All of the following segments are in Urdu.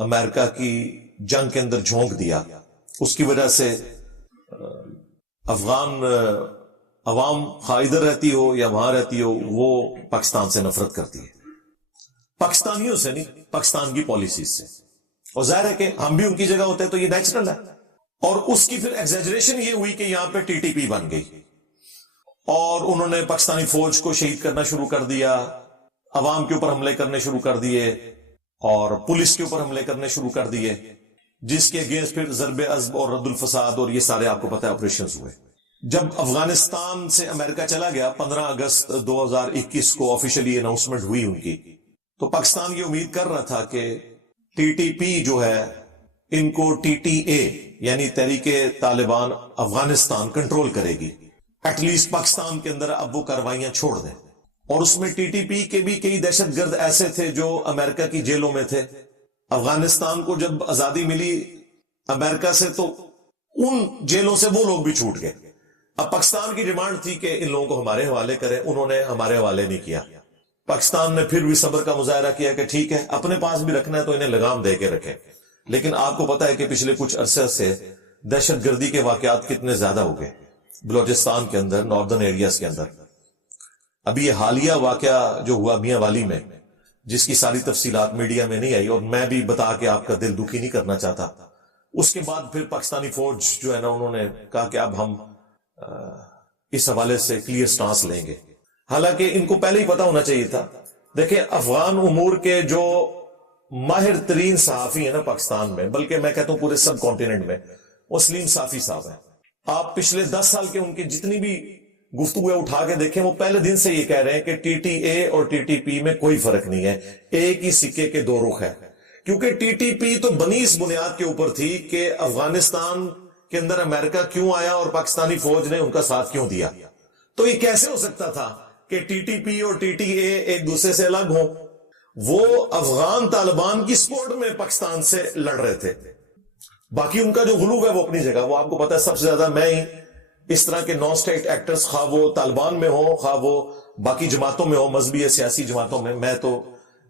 امریکہ کی جنگ کے اندر جھونک دیا، اس کی وجہ سے افغان عوام خواہ ادھر رہتی ہو یا وہاں رہتی ہو وہ پاکستان سے نفرت کرتی ہے، پاکستانیوں سے نہیں، پاکستان کی پالیسیز سے. اور ظاہر ہے کہ ہم بھی ان کی جگہ ہوتے ہیں تو یہ نیچرل ہے. اور اس کی پھر ایگزیجریشن یہ ہوئی کہ یہاں پہ ٹی ٹی پی بن گئی اور انہوں نے پاکستانی فوج کو شہید کرنا شروع کر دیا، عوام کے اوپر حملے کرنے شروع کر دیے اور پولیس کے اوپر حملے کرنے شروع کر دیے، جس کے اگینسٹ پھر ضرب عضب اور رد الفساد اور یہ سارے آپ کو پتہ ہے آپریشنز ہوئے. جب افغانستان سے امریکہ چلا گیا 15 اگست 2021 کو آفیشلی اناؤنسمنٹ ہوئی ان کی، تو پاکستان یہ امید کر رہا تھا کہ ٹی ٹی پی جو ہے ان کو ٹی ٹی اے یعنی تحریک طالبان افغانستان کنٹرول کرے گی، ایٹ لیسٹ پاکستان کے اندر اب وہ کاروائیاں چھوڑ دیں. اور اس میں ٹی ٹی پی کے بھی کئی دہشت گرد ایسے تھے جو امریکہ کی جیلوں میں تھے. افغانستان کو جب آزادی ملی امریکہ سے تو ان جیلوں سے وہ لوگ بھی چھوٹ گئے. اب پاکستان کی ڈیمانڈ تھی کہ ان لوگوں کو ہمارے حوالے کریں، انہوں نے ہمارے حوالے نہیں کیا. پاکستان نے پھر بھی صبر کا مظاہرہ کیا کہ ٹھیک ہے اپنے پاس بھی رکھنا ہے تو انہیں لگام دے کے رکھیں. لیکن آپ کو پتا ہے کہ پچھلے کچھ عرصے سے دہشت گردی کے واقعات کتنے زیادہ ہو گئے بلوچستان کے اندر، ناردرن ایریاز کے اندر. ابھی یہ حالیہ واقعہ جو ہوا میاں والی میں، جس کی ساری تفصیلات میڈیا میں نہیں آئی اور میں بھی بتا کے آپ کا دل دکھی نہیں کرنا چاہتا، اس کے بعد پھر پاکستانی فوج جو ہے نا انہوں نے کہا کہ اب ہم اس حوالے سے کلیئر سٹانس لیں گے. حالانکہ ان کو پہلے ہی پتا ہونا چاہیے تھا. دیکھیں افغان امور کے جو ماہر ترین صحافی ہیں نا پاکستان میں، بلکہ میں کہتا ہوں پورے سب کانٹیننٹ میں، وہ سلیم صافی صاحب ہیں. آپ پچھلے 10 سال کے ان کی جتنی بھی گفتگو اٹھا کے دیکھیں، وہ پہلے دن سے یہ کہہ رہے ہیں کہ ٹی ٹی اے اور ٹی ٹی پی میں کوئی فرق نہیں ہے، ایک ہی سکے کے دو رخ ہے. کیونکہ ٹی ٹی پی تو بنی اس بنیاد کے اوپر تھی کہ افغانستان کے اندر امریکہ کیوں آیا اور پاکستانی فوج نے ان کا ساتھ کیوں دیا. تو یہ کیسے ہو سکتا تھا کہ ٹی ٹی پی اور ٹی ٹی اے ایک دوسرے سے الگ ہوں؟ وہ افغان طالبان کی سپورٹ میں پاکستان سے لڑ رہے تھے. باقی ان کا جو غلو ہے وہ اپنی جگہ، وہ آپ کو پتا ہے سب سے زیادہ میں ہی اس طرح کے نان سٹیٹ ایکٹرز، خواہ وہ طالبان میں ہو خواہ وہ باقی جماعتوں میں ہو، مذہبی یا سیاسی جماعتوں میں تو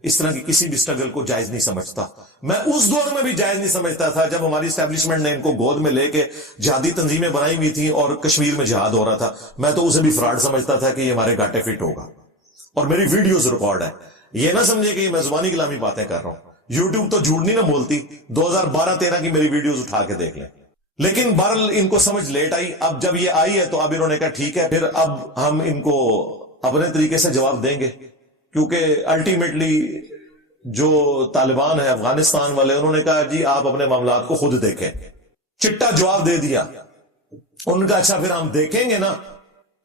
اس طرح کی کسی بھی سٹرگل کو جائز نہیں سمجھتا. میں اس دور میں بھی جائز نہیں سمجھتا تھا جب ہماری اسٹیبلشمنٹ نے ان کو گود میں لے کے جہادی تنظیمیں بنائی ہوئی تھیں اور کشمیر میں جہاد ہو رہا تھا. میں تو اسے بھی فراڈ سمجھتا تھا کہ یہ ہمارے گاٹے فٹ ہوگا. اور میری ویڈیوز ریکارڈ ہے، یہ نہ سمجھے کہ یہ میں زبانی کلامی باتیں کر رہا ہوں. یوٹیوب تو جھوٹ نہیں نہ بولتی، 2012-13 کی میری ویڈیوز اٹھا کے دیکھ لیں. لیکن بہرحال ان کو سمجھ لیٹ آئی. اب جب یہ آئی ہے تو اب انہوں نے کہا ٹھیک ہے، پھر اب ہم ان کو اپنے طریقے سے جواب دیں گے. کیونکہ الٹیمیٹلی جو طالبان ہے افغانستان والے، انہوں نے کہا جی آپ اپنے معاملات کو خود دیکھیں. چٹا جواب دے دیا. ان کا اچھا پھر ہم دیکھیں گے نا،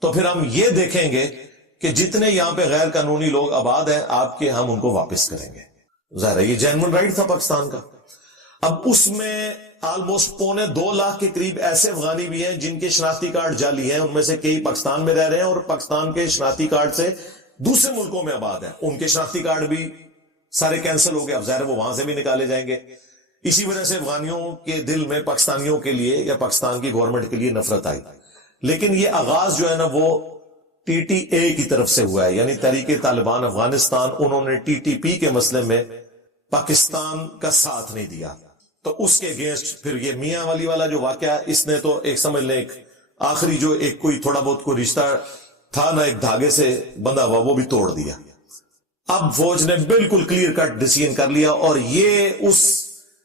تو پھر ہم یہ دیکھیں گے کہ جتنے یہاں پہ غیر قانونی لوگ آباد ہیں آپ کے، ہم ان کو واپس کریں گے. ظاہر ہے یہ جینوئن رائٹ تھا پاکستان کا. اب اس میں آلموسٹ 2.25 لاکھ کے قریب ایسے افغانی بھی ہیں جن کے شناختی کارڈ جعلی ہیں. ان میں سے کئی پاکستان میں رہ رہے ہیں اور پاکستان کے شناختی کارڈ سے دوسرے ملکوں میں آباد ہیں. ان کے شناختی کارڈ بھی سارے کینسل ہو گئے. اب ظاہر وہ وہاں سے بھی نکالے جائیں گے. اسی وجہ سے افغانیوں کے دل میں پاکستانیوں کے لیے یا پاکستان کی گورنمنٹ کے لیے نفرت آئی. لیکن یہ آغاز جو ہے نا وہ ٹی ٹی اے کی طرف سے ہوا ہے، یعنی تحریک طالبان افغانستان. انہوں نے ٹی ٹی پی کے مسئلے میں پاکستان کا ساتھ نہیں دیا. تو اس کے اگینسٹ پھر یہ میاں والی والا جو واقعہ، اس نے تو ایک سمجھ لیں ایک آخری جو ایک کوئی تھوڑا بہت کوئی رشتہ تھا نا ایک دھاگے سے بندھا ہوا، وہ بھی توڑ دیا. اب فوج نے بالکل کلیئر کٹ ڈیسیژن کر لیا اور یہ اس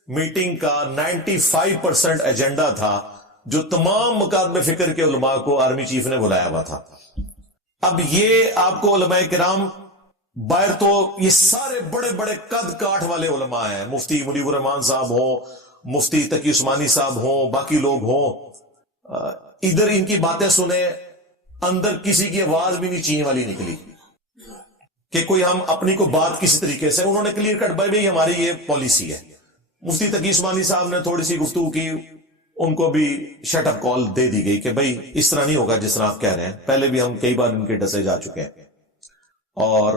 میٹنگ کا 95% ایجنڈا تھا جو تمام مکاتب فکر کے علماء کو آرمی چیف نے بلایا ہوا تھا. اب یہ آپ کو علماء کرام باہر تو یہ سارے بڑے بڑے قد کاٹ والے علماء ہیں، مفتی منیب الرحمان صاحب ہوں، مفتی تقی عثمانی صاحب ہوں، باقی لوگ ہوں. ادھر ان کی باتیں سنیں، اندر کسی کی آواز بھی نہیں چین والی نکلی کہ کوئی ہم اپنی کو بات کسی طریقے سے. انہوں نے کلیئر کٹ بھائی ہماری یہ پالیسی ہے. مفتی تقی عثمانی صاحب نے تھوڑی سی گفتگو کی، ان کو بھی شٹ اپ کال دے دی گئی کہ بھائی اس طرح نہیں ہوگا جس طرح آپ کہہ رہے ہیں. پہلے بھی ہم کئی بار ان کے ڈسے جا چکے ہیں. اور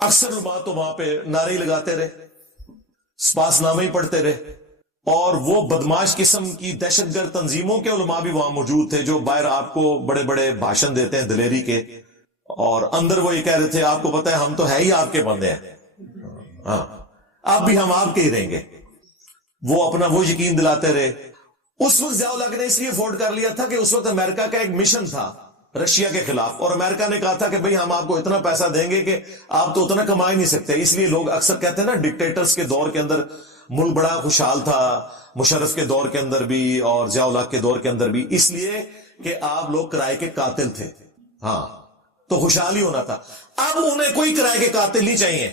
اکثر علماء تو وہاں پہ نعرے ہی لگاتے رہے، سپاس نامے ہی پڑھتے رہے. اور وہ بدماش قسم کی دہشت گرد تنظیموں کے علماء بھی وہاں موجود تھے جو باہر آپ کو بڑے بڑے بھاشن دیتے ہیں دلیری کے، اور اندر وہ یہ کہہ رہے تھے آپ کو پتہ ہے ہم تو ہے ہی آپ کے بندے ہیں، ہاں اب بھی ہم آپ کے ہی رہیں گے. وہ اپنا وہ یقین دلاتے رہے. اس وقت ضیاء الحق نے اس لیے افورڈ کر لیا تھا کہ اس وقت امریکہ کا ایک مشن تھا رشیا کے خلاف, اور امریکہ نے کہا تھا کہ بھئی ہم آپ کو اتنا پیسہ دیں گے کہ آپ تو اتنا کما ہی نہیں سکتے. اس لیے لوگ اکثر کہتے ہیں نا, ڈکٹیٹرز کے دور کے اندر ملک بڑا خوشحال تھا, مشرف کے دور کے اندر بھی اور ضیاء الحق کے دور کے اندر بھی, اس لیے کہ آپ لوگ کرائے کے قاتل تھے. ہاں, تو خوشحال ہی ہونا تھا. اب انہیں کوئی کرائے کے قاتل نہیں چاہیے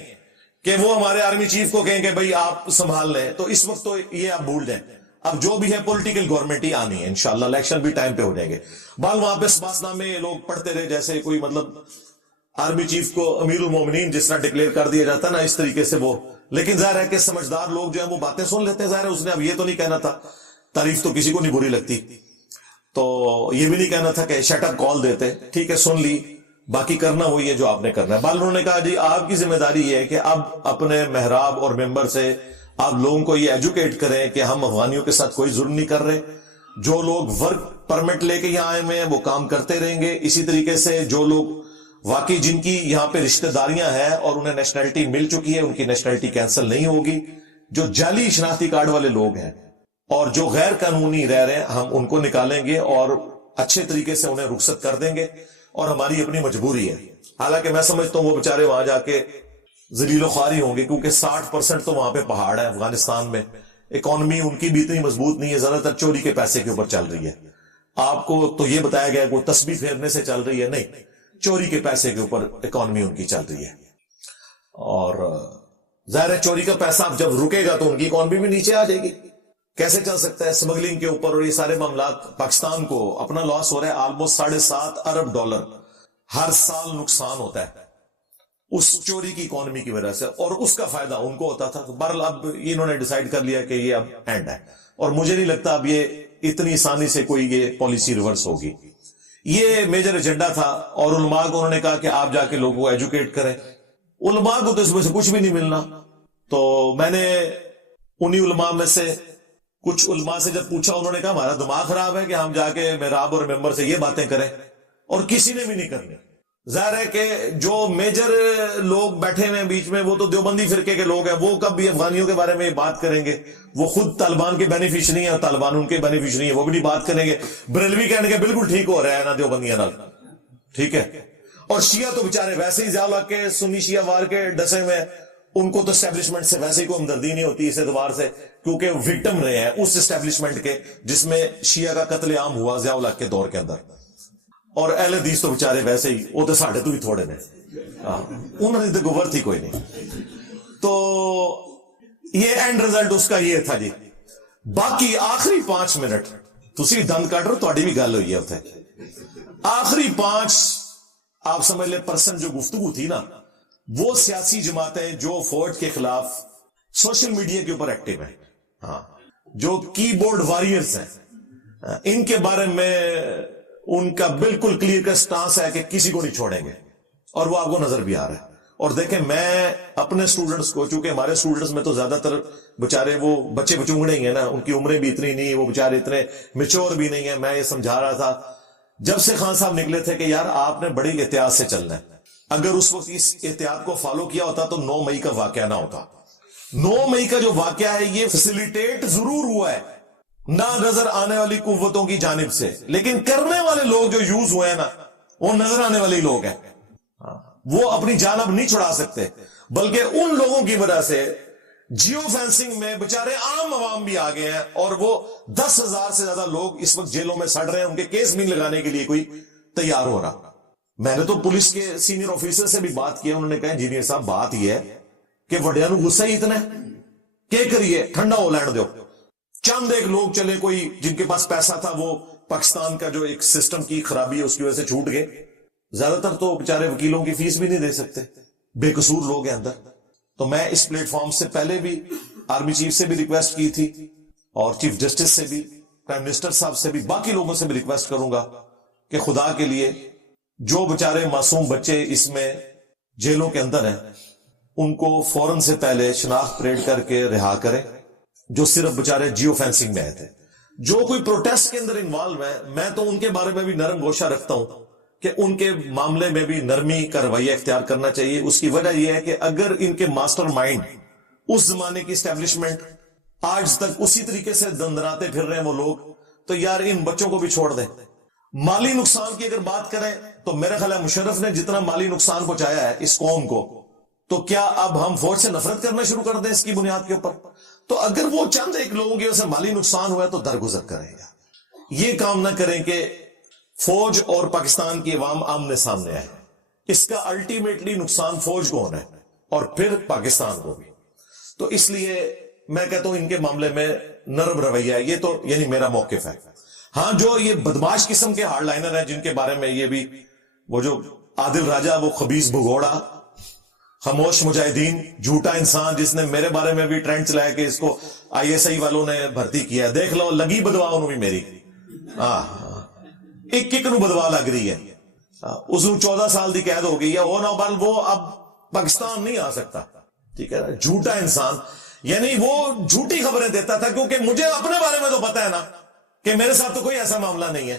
کہ وہ ہمارے آرمی چیف کو کہیں کہ بھئی آپ سنبھال لیں. تو اس وقت تو یہ آپ بھول جائیں, اب جو بھی ہے پولیٹیکل گورنمنٹ ہی آنی ہے انشاءاللہ, الیکشن بھی ٹائم پہ ہو جائیں گے. بال وہاں پہ سباس نامے لوگ پڑھتے رہے جیسے کوئی مطلب آرمی چیف کو امیر المومنین جس طرح ڈکلیئر کر دیا جاتا نا, اس طریقے سے وہ. لیکن ظاہر ہے کہ سمجھدار لوگ جو ہیں وہ باتیں سن لیتے ہیں. ظاہر ہے اس نے اب یہ تو نہیں کہنا تھا, تعریف تو کسی کو نہیں بری لگتی, تو یہ بھی نہیں کہنا تھا کہ شٹ اپ کال دیتے, ٹھیک ہے سن لی, باقی کرنا وہی ہے جو آپ نے کرنا ہے. بال انہوں نے کہا جی آپ کی ذمہ داری یہ ہے کہ اب اپنے محراب اور ممبر سے آپ لوگوں کو یہ ایجوکیٹ کریں کہ ہم افغانیوں کے ساتھ کوئی ظلم نہیں کر رہے. جو لوگ ورک پرمٹ لے کے یہاں آئے ہوئے ہیں وہ کام کرتے رہیں گے. اسی طریقے سے جو لوگ واقعی جن کی یہاں پہ رشتہ داریاں ہیں اور انہیں نیشنلٹی مل چکی ہے, ان کی نیشنلٹی کینسل نہیں ہوگی. جو جعلی شناختی کارڈ والے لوگ ہیں اور جو غیر قانونی رہ رہے ہیں, ہم ان کو نکالیں گے اور اچھے طریقے سے انہیں رخصت کر دیں گے, اور ہماری اپنی مجبوری ہے. حالانکہ میں سمجھتا ہوں وہ بیچارے وہاں جا کے ذلیل و خواری ہوں گے, کیونکہ 60% تو وہاں پہ پہاڑ ہے افغانستان میں. اکانومی ان کی بھی اتنی مضبوط نہیں ہے, زیادہ تر چوری کے پیسے کے اوپر چل رہی ہے. آپ کو تو یہ بتایا گیا کہ وہ تسبیح پھیرنے سے چل رہی ہے, نہیں, چوری کے پیسے کے اوپر اکانومی ان کی چل رہی ہے. اور ظاہر ہے چوری کا پیسہ اب جب رکے گا تو ان کی اکانومی بھی نیچے آ جائے گی. کیسے چل سکتا ہے اسمگلنگ کے اوپر اور یہ سارے معاملات. پاکستان کو اپنا لاس ہو رہا ہے آلموسٹ $7.5 ارب ہر سال نقصان ہوتا ہے اس چوری کی اکانومی کی وجہ سے, اور اس کا فائدہ ان کو ہوتا تھا. بہرحال اب انہوں نے ڈیسائیڈ کر لیا کہ یہ اب اینڈ ہے, اور مجھے نہیں لگتا اب یہ اتنی آسانی سے کوئی یہ پالیسی ریورس ہوگی. یہ میجر ایجنڈا تھا, اور علماء کو انہوں نے کہا کہ آپ جا کے لوگوں کو ایجوکیٹ کریں. علماء کو تو اس میں سے کچھ بھی نہیں ملنا. تو میں نے انہی علماء میں سے کچھ علماء سے جب پوچھا, انہوں نے کہا ہمارا دماغ خراب ہے کہ ہم جا کے محراب اور ممبر سے یہ باتیں کریں, اور کسی نے بھی نہیں کرنی. ظاہر ہے کہ جو میجر لوگ بیٹھے ہوئے ہیں بیچ میں وہ تو دیوبندی فرقے کے لوگ ہیں, وہ کب بھی افغانیوں کے بارے میں بات کریں گے؟ وہ خود طالبان کے بینیفیشری ہیں اور طالبان ان کے بینیفیشری ہیں, وہ بھی نہیں بات کریں گے. بریلوی کہنے کے بالکل ٹھیک ہو رہا ہے نا دیوبندیاں نال, ٹھیک ہے. اور شیعہ تو بےچارے ویسے ہی ضیاء الحق کے سنی شیعہ وار کے ڈسے ہوئے ہیں, ان کو تو اسٹیبلشمنٹ سے ویسے ہی کوئی ہمدردی نہیں ہوتی اس اعتبار سے, کیونکہ وکٹم رہے ہیں اس اسٹیبلشمنٹ کے جس میں شیعہ کا قتل عام ہوا ضیاء الحق کے دور کے اندر. اور اہل حدیث تو بےچارے ویسے ہی, وہ تو ساڑھے تو بھی تھوڑے نے, انہوں نے تو گوبر تھی کوئی نہیں. تو یہ اینڈ رزلٹ اس کا یہ تھا جی. باقی آخری 5 منٹ تسی دند کٹ رہو, تھوڑی بھی گل ہوئی ہے اتنے. آخری 5 آپ سمجھ لیں پرسنٹ جو گفتگو تھی نا, وہ سیاسی جماعتیں جو فوج کے خلاف سوشل میڈیا کے اوپر ایکٹیو ہیں, ہاں, جو کی بورڈ واریئرز ہیں, ان کے بارے میں ان کا بالکل کلیئر کا سٹانس ہے کہ کسی کو نہیں چھوڑیں گے, اور وہ آپ کو نظر بھی آ رہا ہے. اور دیکھیں میں اپنے سٹوڈنٹس کو, چونکہ ہمارے سٹوڈنٹس میں تو زیادہ تر بچارے وہ بچے بچونگڑے ہی ہیں نا, ان کی عمریں بھی اتنی نہیں, وہ بچارے اتنے میچور بھی نہیں ہیں. میں یہ سمجھا رہا تھا جب سے خان صاحب نکلے تھے کہ یار آپ نے بڑی احتیاط سے چلنا ہے. اگر اس وقت اس احتیاط کو فالو کیا ہوتا تو 9 مئی کا واقعہ نہ ہوتا. 9 مئی کا جو واقعہ ہے یہ فیسیلیٹیٹ ضرور ہوا ہے نہ نظر آنے والی قوتوں کی جانب سے, لیکن کرنے والے لوگ جو یوز ہوئے ہیں نا وہ نظر آنے والے لوگ ہیں. وہ اپنی جان اب نہیں چھڑا سکتے, بلکہ ان لوگوں کی وجہ سے جیو فینسنگ میں بےچارے عام عوام بھی آ گئے ہیں, اور وہ 10,000 سے زیادہ لوگ اس وقت جیلوں میں سڑ رہے ہیں, ان کے کیس بھی لگانے کے لیے کوئی تیار ہو رہا. میں نے تو پولیس کے سینئر آفیسر سے بھی بات کی, انہوں نے کہا انجینئر صاحب بات یہ ہے کہ وڈیاں نو غصہ ہی اتنا ہے کہ کریے, ٹھنڈا ہو لینڈ دو. چند ایک لوگ چلے کوئی جن کے پاس پیسہ تھا, وہ پاکستان کا جو ایک سسٹم کی خرابی ہے اس کی وجہ سے چھوٹ گئے. زیادہ تر تو بیچارے وکیلوں کی فیس بھی نہیں دے سکتے, بے قصور لوگ ہیں اندر. تو میں اس پلیٹ فارم سے پہلے بھی آرمی چیف سے بھی ریکویسٹ کی تھی, اور چیف جسٹس سے بھی, پرائم منسٹر صاحب سے بھی, باقی لوگوں سے بھی ریکویسٹ کروں گا کہ خدا کے لیے جو بیچارے معصوم بچے اس میں جیلوں کے اندر ہیں ان کو فوراً سے پہلے شناخت پریڈ کر کے رہا کریں, جو صرف بیچارے جیو فینسنگ میں آئے تھے. جو کوئی پروٹیسٹ کے اندر انوالو ہے, میں تو ان کے بارے میں بھی نرم گوشہ رکھتا ہوں کہ ان کے معاملے میں بھی نرمی کا رویہ اختیار کرنا چاہیے. اس کی وجہ یہ ہے کہ اگر ان کے ماسٹر مائنڈ اس زمانے کی اسٹیبلشمنٹ آج تک اسی طریقے سے دندراتے پھر رہے ہیں وہ لوگ. تو یار ان بچوں کو بھی چھوڑ دیں. مالی نقصان کی اگر بات کریں تو میرا خیال ہے مشرف نے جتنا مالی نقصان پہنچایا ہے اس قوم کو, تو کیا اب ہم فوج سے نفرت کرنا شروع کر دیں اس کی بنیاد کے اوپر؟ تو اگر وہ چند ایک لوگوں کی وجہ سے مالی نقصان ہوا ہے تو درگزر کریں گا. یہ کام نہ کریں کہ فوج اور پاکستان کی عوام آمنے سامنے آئے. اس کا الٹیمیٹلی نقصان فوج کو ہونا ہے اور پھر پاکستان کو بھی. تو اس لیے میں کہتا ہوں ان کے معاملے میں نرم رویہ ہے. یہ تو یعنی میرا موقف ہے. ہاں جو یہ بدماش قسم کے ہارڈ لائنر ہیں جن کے بارے میں یہ بھی, وہ جو عادل راجہ, وہ خبیث بھگوڑا, خاموش مجاہدین, جھوٹا انسان جس نے میرے بارے میں بھی ٹرینڈ چلایا کہ اس کو آئی ایس آئی والوں نے بھرتی کیا, دیکھ لو لگی بدوا انہوں بھی میری, ایک نو بدوا لگ رہی ہے. اس کو 14 سال دی قید ہو گئی ہے, وہ نہ بل وہ اب پاکستان نہیں آ سکتا. ٹھیک ہے, جھوٹا انسان, یعنی وہ جھوٹی خبریں دیتا تھا کیونکہ مجھے اپنے بارے میں تو پتا ہے نا کہ میرے ساتھ تو کوئی ایسا معاملہ نہیں ہے,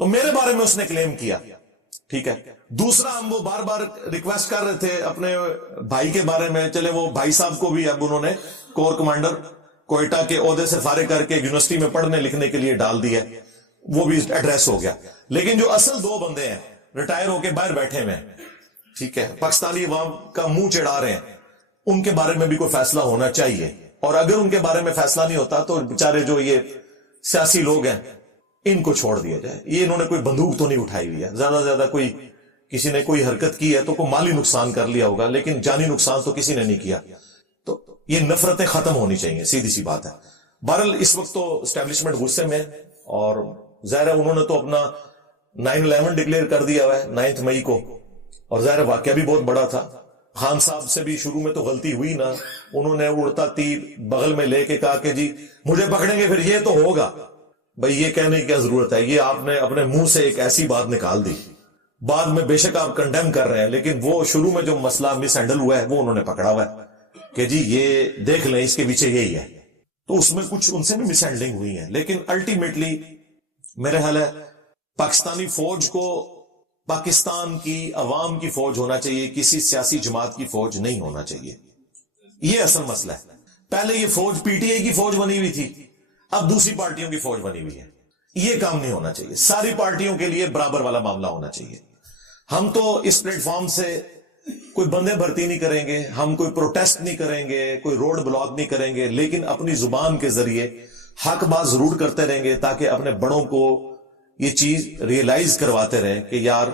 تو میرے بارے میں اس نے کلیم کیا. ٹھیک ہے. دوسرا, ہم وہ بار بار ریکویسٹ کر رہے تھے اپنے بھائی کے بارے میں, چلے وہ بھائی صاحب کو بھی اب انہوں نے کور کمانڈر کوئٹہ کے عہدے سے فارغ کر کے یونیورسٹی میں پڑھنے لکھنے کے لیے ڈال دیا, وہ بھی ایڈریس ہو گیا. لیکن جو اصل 2 بندے ہیں ریٹائر ہو کے باہر بیٹھے ہوئے ہیں, ٹھیک ہے, پاکستانی عوام کا منہ چڑھا رہے ہیں, ان کے بارے میں بھی کوئی فیصلہ ہونا چاہیے. اور اگر ان کے بارے میں فیصلہ نہیں ہوتا تو بیچارے جو یہ سیاسی لوگ ہیں ان کو چھوڑ دیا جائے. یہ انہوں نے کوئی بندوق تو نہیں اٹھائی ہوئی ہے, زیادہ سے زیادہ کوئی کسی نے کوئی حرکت کی ہے تو کوئی مالی نقصان کر لیا ہوگا, لیکن جانی نقصان تو کسی نے نہیں کیا. تو یہ نفرتیں ختم ہونی چاہیے, سیدھی سی بات ہے. بہرحال اس وقت تو اسٹیبلشمنٹ غصے میں, اور ظاہر ہے انہوں نے تو اپنا 9/11 ڈکلیئر کر دیا ہوا ہے 9 مئی کو, اور ظاہر واقعہ بھی بہت بڑا تھا. خان صاحب سے بھی شروع میں تو غلطی ہوئی نا, انہوں نے اڑتا تیر بغل میں لے کے کہا کہ جی مجھے پکڑیں گے پھر یہ تو ہوگا. بھئی یہ کہنے کی کیا ضرورت ہے, یہ آپ نے اپنے منہ سے ایک ایسی بات نکال دی. بعد میں بے شک آپ کنڈیم کر رہے ہیں, لیکن وہ شروع میں جو مسئلہ مس ہینڈل ہوا ہے وہ انہوں نے پکڑا ہوا ہے کہ جی یہ دیکھ لیں اس کے پیچھے یہی ہے. تو اس میں کچھ ان سے بھی مس ہینڈلنگ ہوئی ہے, لیکن الٹیمیٹلی میرے خیال ہے پاکستانی فوج کو پاکستان کی عوام کی فوج ہونا چاہیے, کسی سیاسی جماعت کی فوج نہیں ہونا چاہیے. یہ اصل مسئلہ ہے. پہلے یہ فوج پی ٹی آئی کی فوج بنی ہوئی تھی, اب دوسری پارٹیوں کی فوج بنی ہوئی ہے. یہ کام نہیں ہونا چاہیے. ساری پارٹیوں کے لیے برابر والا معاملہ ہونا چاہیے. ہم تو اس پلیٹ فارم سے کوئی بندے بھرتی نہیں کریں گے, ہم کوئی پروٹیسٹ نہیں کریں گے, کوئی روڈ بلاک نہیں کریں گے, لیکن اپنی زبان کے ذریعے حق بات ضرور کرتے رہیں گے تاکہ اپنے بڑوں کو یہ چیز ریئلائز کرواتے رہیں کہ یار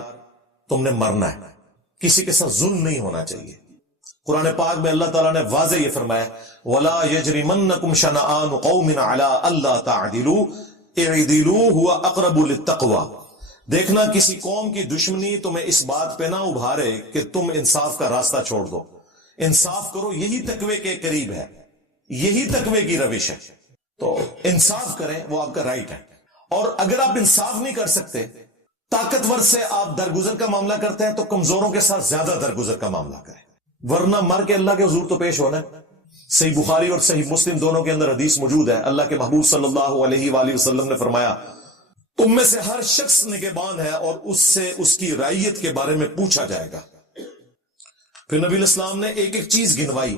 تم نے مرنا ہے, کسی کے ساتھ ظلم نہیں ہونا چاہیے. قرآن پاک میں اللہ تعالیٰ نے واضح یہ فرمایا, وَلَا يَجْرِمَنَّكُمْ شَنَآنُ قَوْمٍ عَلَىٰ أَلَّا تَعْدِلُوا اعْدِلُوا هُوَ أَقْرَبُ لِلتَّقْوَىٰ. دیکھنا کسی قوم کی دشمنی تمہیں اس بات پہ نہ ابھارے کہ تم انصاف کا راستہ چھوڑ دو. انصاف کرو, یہی تقوی کے قریب ہے, یہی تقوی کی روش ہے. تو انصاف کریں, وہ آپ کا رائٹ ہے. اور اگر آپ انصاف نہیں کر سکتے, طاقتور سے آپ درگزر کا معاملہ کرتے ہیں, تو کمزوروں کے ساتھ زیادہ درگزر کا معاملہ کریں, ورنہ مر کے اللہ کے حضور تو پیش ہونا ہے. صحیح بخاری اور صحیح مسلم دونوں کے اندر حدیث موجود ہے. اللہ کے محبوب صلی اللہ علیہ وآلہ وسلم نے فرمایا, تم میں سے ہر شخص نگہبان ہے اور اس سے اس کی رعیت کے بارے میں پوچھا جائے گا. پھر نبی علیہ السلام نے ایک ایک چیز گنوائی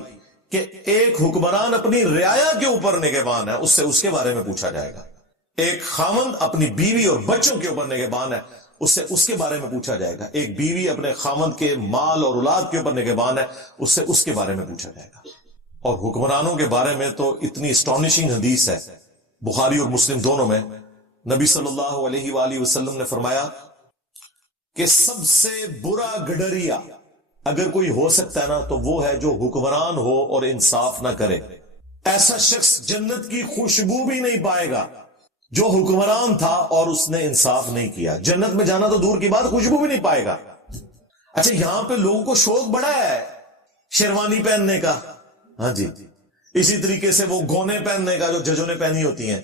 کہ ایک حکمران اپنی رعایا کے اوپر نگہبان ہے, اس سے اس کے بارے میں پوچھا جائے گا. ایک خاوند اپنی بیوی اور بچوں کے اوپر نگہبان ہے, اس سے اس کے بارے میں پوچھا جائے گا. ایک بیوی اپنے خاوند کے مال اور اولاد کے اوپر نگہبان ہے, اس سے اس کے بارے میں پوچھا جائے گا. اور حکمرانوں کے بارے میں تو اتنی اسٹانشنگ حدیث ہے بخاری اور مسلم دونوں میں. نبی صلی اللہ علیہ وآلہ وسلم نے فرمایا کہ سب سے برا گڈریا اگر کوئی ہو سکتا ہے نا, تو وہ ہے جو حکمران ہو اور انصاف نہ کرے. ایسا شخص جنت کی خوشبو بھی نہیں پائے گا جو حکمران تھا اور اس نے انصاف نہیں کیا. جنت میں جانا تو دور کی بات, خوشبو بھی نہیں پائے گا. اچھا, یہاں پہ لوگوں کو شوق بڑا ہے شیروانی پہننے کا, ہاں جی, اسی طریقے سے وہ گونے پہننے کا جو ججوں نے پہنی ہوتی ہیں,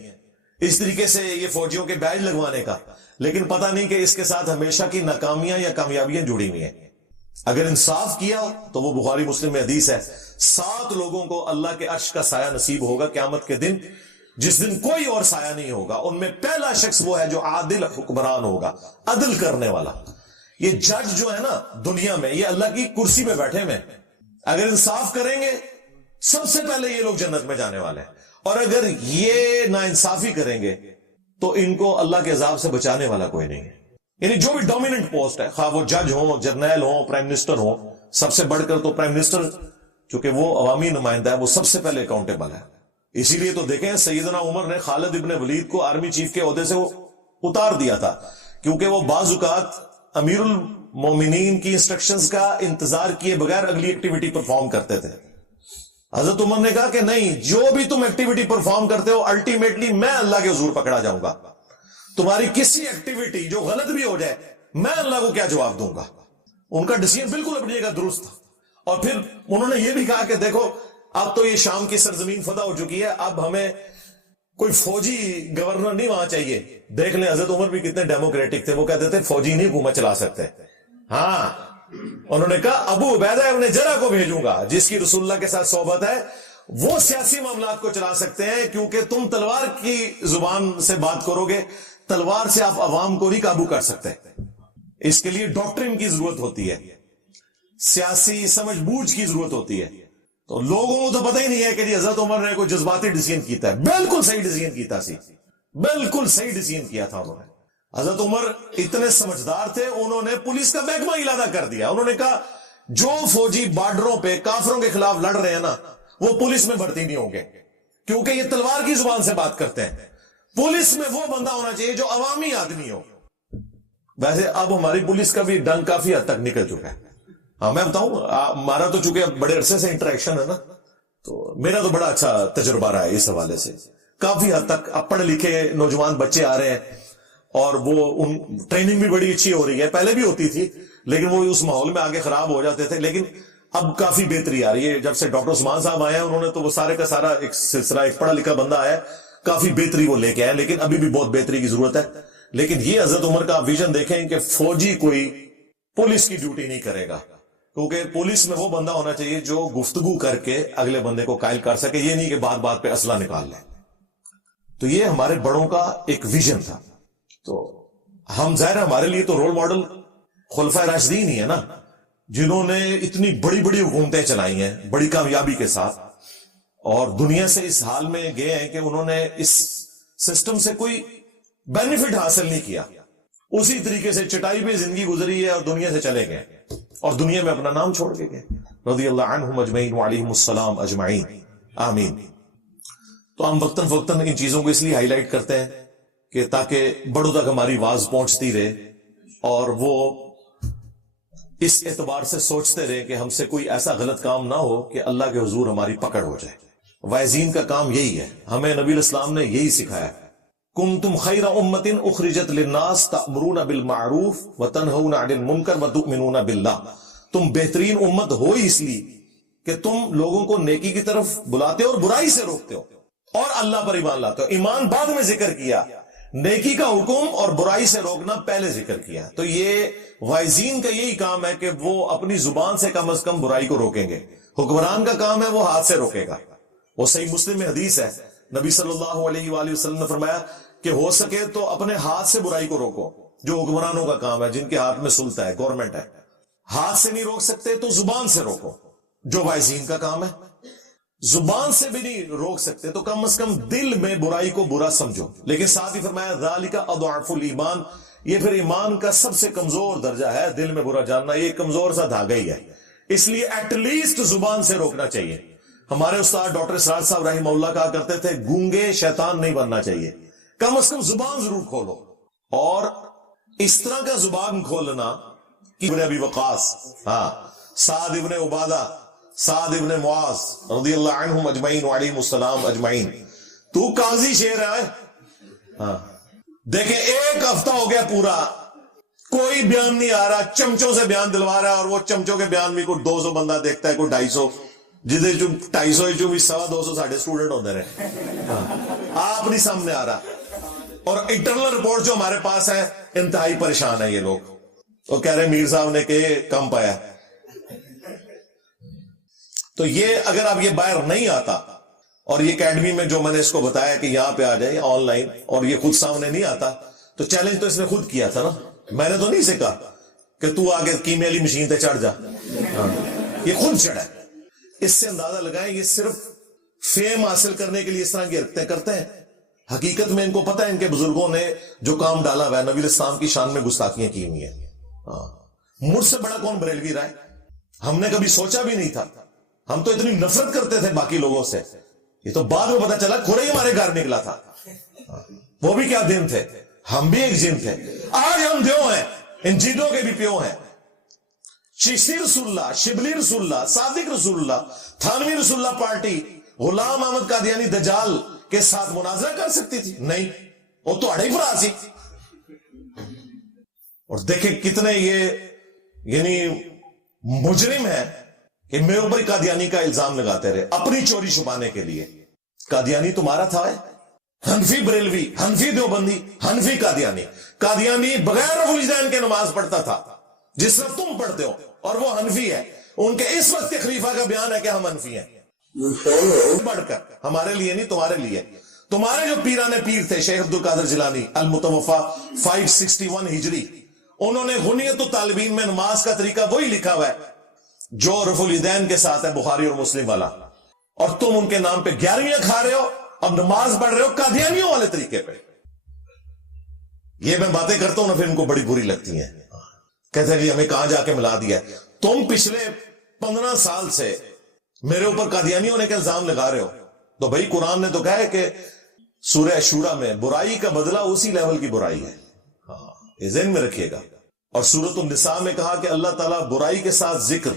اس طریقے سے یہ فوجیوں کے بیج لگوانے کا, لیکن پتہ نہیں کہ اس کے ساتھ ہمیشہ کی ناکامیاں یا کامیابیاں جڑی ہوئی ہیں. اگر انصاف کیا تو وہ بخاری مسلم میں حدیث ہے, 7 لوگوں کو اللہ کے عرش کا سایہ نصیب ہوگا قیامت کے دن, جس دن کوئی اور سایہ نہیں ہوگا. ان میں پہلا شخص وہ ہے جو عادل حکمران ہوگا, عدل کرنے والا. یہ جج جو ہے نا دنیا میں, یہ اللہ کی کرسی پہ بیٹھے ہوئے, اگر انصاف کریں گے سب سے پہلے یہ لوگ جنت میں جانے والے ہیں. اور اگر یہ ناانصافی کریں گے تو ان کو اللہ کے عذاب سے بچانے والا کوئی نہیں ہے. یعنی جو بھی ڈومیننٹ پوسٹ ہے، خواہ وہ جج ہوں، جرنیل ہوں، پرائم منسٹر ہوں، سب سے بڑھ کر تو پرائم منسٹر چونکہ وہ عوامی نمائندہ ہے، وہ سب سے پہلے اکاؤنٹیبل ہے. اسی لیے تو دیکھیں سیدنا عمر نے خالد ابن ولید کو آرمی چیف کے عہدے سے وہ اتار دیا تھا، کیونکہ وہ بعض اوقات امیر المومنین کی انسٹرکشنز کا انتظار کیے بغیر اگلی ایکٹیویٹی پرفارم کرتے تھے. حضرت عمر نے کہا کہ نہیں، جو بھی تم ایکٹیویٹی پرفارم کرتے ہو الٹیمیٹلی میں اللہ کے حضور پکڑا جاؤں گا. تمہاری کسی ایکٹیویٹی جو غلط بھی ہو جائے میں اللہ کو کیا جواب دوں گا. ان کا ڈیسیژن بالکل اپنی جگہ درست تھا. اور پھر انہوں نے یہ بھی کہا کہ دیکھو اب تو یہ شام کی سرزمین فتح ہو چکی ہے، اب ہمیں کوئی فوجی گورنر نہیں وہاں چاہیے. دیکھ لیں حضرت عمر بھی کتنے ڈیموکریٹک تھے، وہ کہتے تھے فوجی نہیں حکومت چلا سکتے. ہاں انہوں نے کہا ابو عبیدہ ابن جرح کو بھیجوں گا جس کی رسول اللہ کے ساتھ صحبت ہے، وہ سیاسی معاملات کو چلا سکتے ہیں، کیونکہ تم تلوار کی زبان سے بات کرو گے، تلوار سے آپ عوام کو نہیں قابو کر سکتے. اس کے لیے ڈاکٹرن کی ضرورت ہوتی ہے، سیاسی سمجھ بوجھ کی ضرورت ہوتی ہے. تو لوگوں کو تو پتہ ہی نہیں ہے کہ حضرت عمر نے کوئی جذباتی ڈیسیژن کیتا ہے. بالکل صحیح ڈیسیژن کیتا سی، بالکل صحیح ڈیسیژن کیا تھا انہوں نے. حضرت عمر اتنے سمجھدار تھے، انہوں نے پولیس کا محکمہ علادہ کر دیا. انہوں نے کہا جو فوجی بارڈروں پہ کافروں کے خلاف لڑ رہے ہیں نا، وہ پولیس میں بھرتی نہیں ہوں گے، کیونکہ یہ تلوار کی زبان سے بات کرتے ہیں. پولیس میں وہ بندہ ہونا چاہیے جو عوامی آدمی ہو. ویسے اب ہماری پولیس کا بھی ڈنگ کافی حد تک نکل چکا ہے. ہاں میں بتاؤں، ہمارا تو چونکہ بڑے عرصے سے انٹریکشن ہے نا، تو میرا تو بڑا اچھا تجربہ رہا ہے اس حوالے سے. کافی حد تک اب پڑھے لکھے نوجوان بچے آ رہے ہیں اور وہ ان ٹریننگ بھی بڑی اچھی ہو رہی ہے. پہلے بھی ہوتی تھی لیکن وہ اس ماحول میں آگے خراب ہو جاتے تھے، لیکن اب کافی بہتری آ رہی ہے. جب سے ڈاکٹر عثمان صاحب آئے ہیں انہوں نے تو وہ سارے کا سارا ایک سلسلہ، ایک پڑھا لکھا بندہ آیا، کافی بہتری وہ لے کے آئے، لیکن ابھی بھی بہت بہتری کی ضرورت ہے. لیکن یہ حضرت عمر کا ویژن دیکھیں کہ فوجی کوئی پولیس کی ڈیوٹی نہیں کرے گا، کیونکہ پولیس میں وہ بندہ ہونا چاہیے جو گفتگو کر کے اگلے بندے کو قائل کر سکے، یہ نہیں کہ بات بات پہ اسلحہ نکال لیں. تو یہ ہمارے بڑوں کا ایک ویژن تھا. تو ہم ظاہر ہمارے لیے تو رول ماڈل خلفائے راشدین ہی ہے نا، جنہوں نے اتنی بڑی بڑی حکومتیں چلائی ہیں بڑی کامیابی کے ساتھ، اور دنیا سے اس حال میں گئے ہیں کہ انہوں نے اس سسٹم سے کوئی بینیفٹ حاصل نہیں کیا، اسی طریقے سے چٹائی پہ زندگی گزری ہے اور دنیا سے چلے گئے اور دنیا میں اپنا نام چھوڑ کے گئے. رضی اللہ عنہم اجمعین وعلیہم السلام اجمعین، آمین. تو ہم وقتاً فوقتاً ان چیزوں کو اس لیے ہائی لائٹ کرتے ہیں کہ تاکہ بڑوں تک ہماری آواز پہنچتی رہے اور وہ اس اعتبار سے سوچتے رہے کہ ہم سے کوئی ایسا غلط کام نہ ہو کہ اللہ کے حضور ہماری پکڑ ہو جائے. وائزین کا کام یہی ہے، ہمیں نبی الاسلام نے یہی سکھایا. کنتم خیر امت اخرجت للناس تأمرون بالمعروف وتنہون عن المنکر وتؤمنون باللہ. تم بہترین امت ہو اس لیے کہ تم لوگوں کو نیکی کی طرف بلاتے ہو اور برائی سے روکتے ہو اور اللہ پر ایمان لاتے ہو. ایمان بعد میں ذکر کیا، نیکی کا حکم اور برائی سے روکنا پہلے ذکر کیا. تو یہ وائزین کا یہی کام ہے کہ وہ اپنی زبان سے کم از کم برائی کو روکیں گے. حکمران کا کام ہے وہ ہاتھ سے روکے گا. وہ صحیح مسلم میں حدیث ہے، نبی صلی اللہ علیہ وآلہ وسلم نے فرمایا کہ ہو سکے تو اپنے ہاتھ سے برائی کو روکو، جو حکمرانوں کا کام ہے، جن کے ہاتھ میں سلطہ ہے، گورنمنٹ ہے. ہاتھ سے نہیں روک سکتے تو زبان سے روکو، جو وائزین کا کام ہے. زبان سے بھی نہیں روک سکتے تو کم از کم دل میں برائی کو برا سمجھو. لیکن ساتھ ہی فرمایا ذالک اضعف الایمان، یہ پھر ایمان کا سب سے کمزور درجہ ہے، دل میں برا جاننا. یہ کمزور سا دھاگا ہی ہے، اس لیے ایٹ لیسٹ زبان سے روکنا چاہیے. ہمارے استاد ڈاکٹر اسرار صاحب رحمہ اللہ کہا کرتے تھے گونگے شیطان نہیں بننا چاہیے، کم از کم زبان ضرور کھولو. اور اس طرح کا زبان کھولنا کہ ابن ابی وقاص، ہاں، سعد ابن عبادہ، سعد ابن معاذ رضی اللہ عنہم اجمعین وعلیہم السلام اجمعین. تو قاضی شیر ہے، ہاں دیکھیں ایک ہفتہ ہو گیا پورا، کوئی بیان نہیں آ رہا، چمچوں سے بیان دلوا رہا ہے، اور وہ چمچوں کے بیان میں کوئی 200 بندہ دیکھتا ہے، کوئی 250، جدے 250 بھی 250 ساڑھے اسٹوڈنٹ ہوتے رہے. آپ نہیں سامنے آ رہا. اور انٹرنل رپورٹ جو ہمارے پاس ہے، انتہائی پریشان ہے یہ لوگ. وہ کہہ رہے میر صاحب نے کہ کم پایا. تو یہ اگر اب یہ باہر نہیں آتا اور یہ اکیڈمی میں جو میں نے اس کو بتایا کہ یہاں پہ آ جائے آن لائن، اور یہ خود سامنے نہیں آتا، تو چیلنج تو اس نے خود کیا تھا نا، میں نے تو نہیں سکھا کہ تو آگے کیمیالی مشین تے چڑھ جا. یہ خود چڑھا ہے. اس سے اندازہ لگائیں یہ صرف فیم حاصل کرنے کے لیے اس طرح کی حرکتیں کرتے ہیں. حقیقت میں ان کو پتہ ہے ان کے بزرگوں نے جو کام ڈالا ہوا ہے، نبی اسلام کی شان میں گستاخیاں کی ہوئی ہیں. مجھ سے بڑا کون بریلوی رہا ہے؟ ہم نے کبھی سوچا بھی نہیں تھا. ہم تو اتنی نفرت کرتے تھے باقی لوگوں سے، یہ تو بعد میں پتا چلا کھورے ہی ہمارے گھر نکلا تھا. وہ بھی کیا دن تھے، ہم بھی ایک جن تھے. آج ہم دیو ہیں، ان جیدوں کے بھی پیو ہیں. چشتی رسول اللہ، شبلی رسول اللہ، صادق رسول اللہ، تھانوی رسول اللہ پارٹی غلام احمد قادیانی دجال کے ساتھ مناظرہ کر سکتی تھی؟ نہیں، وہ تو اڑے فراسی. اور دیکھیں کتنے یہ یعنی مجرم ہے کہ میرے اوپر قادیانی کا الزام لگاتے رہے اپنی چوری چھپانے کے لیے. قادیانی تمہارا تھا ہے، حنفی بریلوی، حنفی دیوبندی، حنفی قادیانی. قادیانی بغیر رفع الجدین کے نماز پڑھتا تھا جس طرح تم پڑھتے ہو، اور وہ حنفی ہے. ان کے اس وقت کے خلیفہ کا بیان ہے کہ ہم حنفی ہیں. پڑھ کر ہمارے لیے نہیں، تمہارے لیے. تمہارے جو پیران پیر تھے شیخ عبد القادر جیلانی المتوفا 561 ہجری، انہوں نے غنیت الطالبین میں نماز کا طریقہ وہی لکھا ہوا ہے جو رفع الیدین کے ساتھ ہے، بخاری اور مسلم والا. اور تم ان کے نام پہ 11ویں کھا رہے ہو، اب نماز پڑھ رہے ہو قادیانیوں والے طریقے پہ. یہ میں باتیں کرتا ہوں نا، پھر ان کو بڑی بری لگتی ہیں. کہتے ہیں جی ہمیں کہاں جا کے ملا دیا. تم پچھلے 15 سال سے میرے اوپر قادیانی ہونے کا الزام لگا رہے ہو. تو بھائی قرآن نے تو کہا ہے کہ سورہ شورا میں برائی کا بدلہ اسی لیول کی برائی ہے. یہ ذہن میں رکھیے گا. اور سورۃ النساء میں کہا کہ اللہ تعالیٰ برائی کے ساتھ ذکر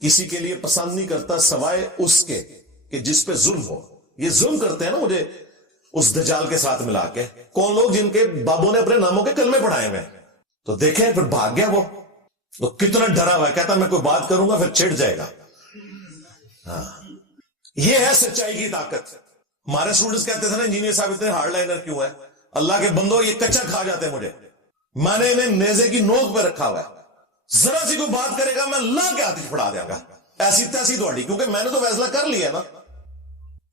کسی کے لیے پسند نہیں کرتا سوائے اس کے کہ جس پہ ظلم ہو. یہ ظلم کرتے ہیں نا مجھے اس دجال کے ساتھ ملا کے. کون لوگ جن کے بابوں نے اپنے ناموں کے کلمے پڑھائے ہوئے. تو دیکھیں پھر بھاگ گیا وہ. تو کتنا ڈرا ہوا ہے، کہتا میں کوئی بات کروں گا پھر چڑ جائے گا. یہ ہے سچائی کی طاقت. ہمارے اسٹوڈنٹس کہتے تھے نا انجینئر صاحب اتنے ہارڈ لائنر کیوں ہے؟ اللہ کے بندو یہ کچا کھا جاتے ہیں مجھے. میں نے انہیں نیزے کی نوک پہ رکھا ہوا ہے. ذرا سی کوئی بات کرے گا میں اللہ کے ہاتھ پڑا دیا گا ایسی تیسی دوڑی. کیونکہ میں نے تو فیصلہ کر لیا نا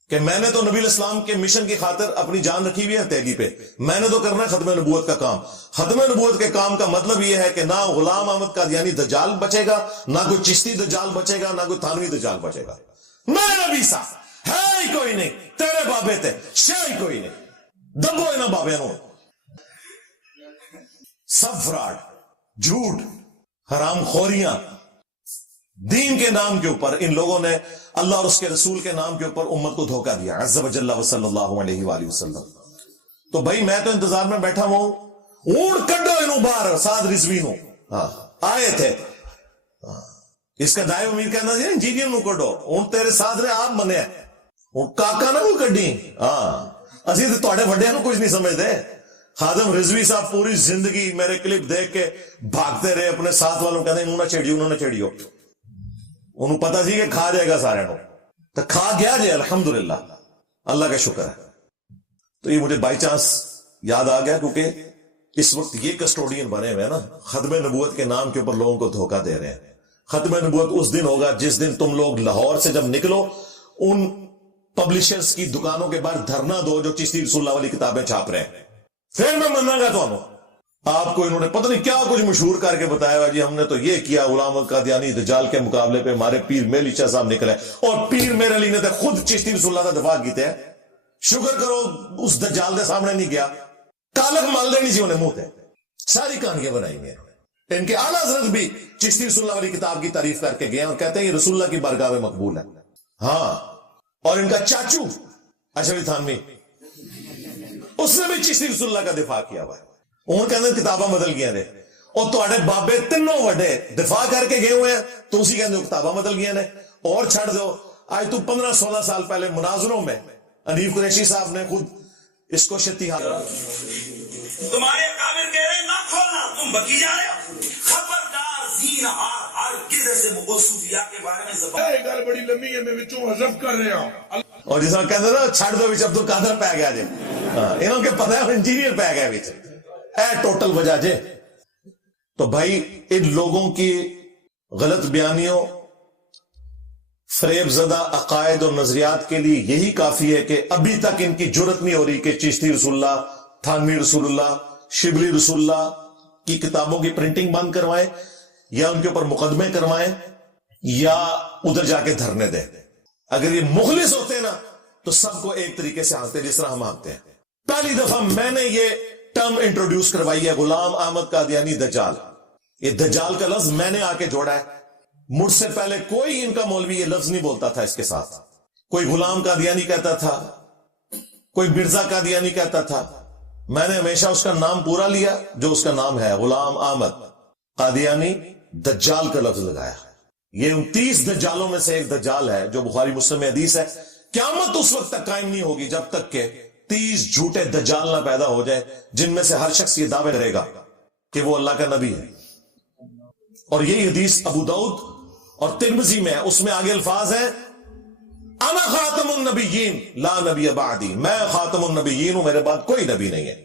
کہ میں نے تو نبی الاسلام کے مشن کی خاطر اپنی جان رکھی ہوئی ہے تیگی پہ. میں نے تو کرنا ہے ختم نبوت کا کام. ختم نبوت کے کام کا مطلب یہ ہے کہ نہ غلام احمد قادیانی دجال بچے گا، نہ کوئی چشتی دجال بچے گا، نہ کوئی تھانوی دجال بچے گا. میں نبی صاحب ہے ہی کوئی نہیں. تیرے بابے تھے شاہ ہی کوئی نہیں. دبو انہاں بابے نو. سب فراڈ، جھوٹ، حرام خوریاں دین کے نام کے اوپر. ان لوگوں نے اللہ اور اس کے رسول کے نام کے اوپر امت کو دھوکہ دیا عز و جل و صلی اللہ علیہ وآلہ وسلم. تو بھائی میں تو انتظار میں بیٹھا ہوں. اونٹ کڈو انہوں باہر سعد رضوی نو آئے تھے. اس کا دائیں امیر کہنا ہے انجینئر نو کڈو. اونٹ تیرے ساتھ نے آپ بنے اونٹ کاکا نہ کوئی کڈی. اسی تو تواڈے وڈے نو کچھ نہیں سمجھتے. خادم رضوی صاحب پوری زندگی میرے کلپ دیکھ کے بھاگتے رہے اپنے ساتھ والوں کہتے ہیں انہوں نے چھیڑیو، انہوں نے چھیڑیو. انہوں پتا سی کہ کھا جائے گا سارے نو. تو کھا گیا جائے الحمدللہ، اللہ کا شکر ہے. تو یہ مجھے بائی چانس یاد آ گیا کیونکہ اس وقت یہ کسٹوڈین بنے ہوئے ہیں نا، ختم نبوت کے نام کے اوپر لوگوں کو دھوکہ دے رہے ہیں. ختم نبوت اس دن ہوگا جس دن تم لوگ لاہور سے جب نکلو ان پبلشرز کی دکانوں کے باہر دھرنا دو جو چشتی رسول اللہ والی کتابیں چھاپ رہے ہیں. پھر میں مننا گا تو آپ کو انہوں نے پتہ نہیں کیا کچھ مشہور کر کے بتایا ہوا جی ہم نے تو یہ کیا. غلام احمد قادیانی دجال کے مقابلے پہ ہمارے پیر میلی شاہ صاحب نکلے اور پیر میرے علی نے تو خود چشتی رسول اللہ کا دفاع کیتے ہیں. شکر کرو اس دجال دے سامنے نہیں گیا. کالک مال دینی سی انہیں منہ تے. ساری کہانیاں بنائی ہیں. ان کے اعلیٰ حضرت بھی چشتی رسول اللہ والی کتاب کی تعریف کر کے گئے اور کہتے ہیں یہ رسول اللہ کی بارگاہ میں مقبول ہے. ہاں، اور ان کا چاچو اشرف تھانوی اس نے بھی چشتی رسول اللہ کا دفاع کیا ہوا ہے. ان کے اندر کتاباں بدل گیا نے اور تواڈے بابے تینوں وڈے دفاع کر کے گئے ہوئے ہیں تو اسی کہندے کتاباں بدل گیا نے. اور چھڑ دو آج تو 15-16 سال پہلے مناظروں میں انیف قریشی صاحب نے خود اس کو شتی حال تمہارے کامر کہہ رہے نہ کھولنا، تم بکی جا رہے ہو. خبردار زین ہر کسی سے صوفیاء کے بارے میں زبان گل بڑی لمبی ہے میں وچوں حذف کر رہا ہوں. اور جس طرح کہتے نا چھڑ دو عبد القادر پہ گیا جی. انہوں کے پتہ ہے انجینئر پہ گیا بچ اے ٹوٹل وجہ جے. تو بھائی ان لوگوں کی غلط بیانیوں، فریب زدہ عقائد اور نظریات کے لیے یہی کافی ہے کہ ابھی تک ان کی جرت نہیں ہو رہی کہ چشتی رسول اللہ، تھانوی رسول اللہ، شبلی رسول اللہ کی کتابوں کی پرنٹنگ بند کروائیں یا ان کے اوپر مقدمے کروائیں یا ادھر جا کے دھرنے دیں. اگر یہ مخلص ہوتے نا تو سب کو ایک طریقے سے آنتے جس طرح ہم آنتے ہیں. پہلی دفعہ میں نے یہ ٹرم انٹروڈیوس کروائی ہے غلام احمد قادیانی دجال. یہ دجال کا لفظ میں نے آ کے جوڑا ہے. مجھ سے پہلے کوئی ان کا مولوی یہ لفظ نہیں بولتا تھا. اس کے ساتھ کوئی غلام قادیانی کہتا تھا, کوئی مرزا قادیانی کہتا تھا. میں نے ہمیشہ اس کا نام پورا لیا جو اس کا نام ہے, غلام احمد قادیانی دجال کا لفظ لگایا. یہ 29 دجالوں میں سے ایک دجال ہے جو بخاری مسلم میں حدیث ہے. قیامت اس وقت تک قائم نہیں ہوگی جب تک کہ 30 جھوٹے دجال نہ پیدا ہو جائے جن میں سے ہر شخص یہ دعوے کرے گا کہ وہ اللہ کا نبی ہے. اور یہی حدیث ابو داؤد اور ترمذی میں ہے. اس میں آگے الفاظ ہیں انا خاتم النبیین لا نبی بعدی, میں خاتم النبیین ہوں, میرے بعد کوئی نبی نہیں ہے.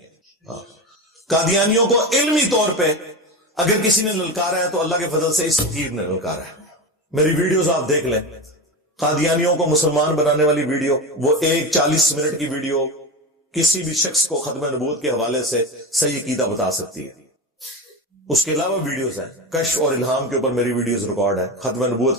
قادیانیوں کو علمی طور پہ اگر کسی نے للکارا ہے تو اللہ کے فضل سے اس فقیر نے للکارا ہے. میری ویڈیوز آپ دیکھ لیں, قادیانیوں کو مسلمان بنانے والی ویڈیو, وہ ایک 40 منٹ کی ویڈیو کسی بھی شخص کو ختم نبوت کے حوالے سے صحیح عقیدہ بتا سکتی ہے. اس کے علاوہ ویڈیوز ہیں, کشف اور الہام کے اوپر میری ویڈیوز ریکارڈ ہے, ختم نبوت کے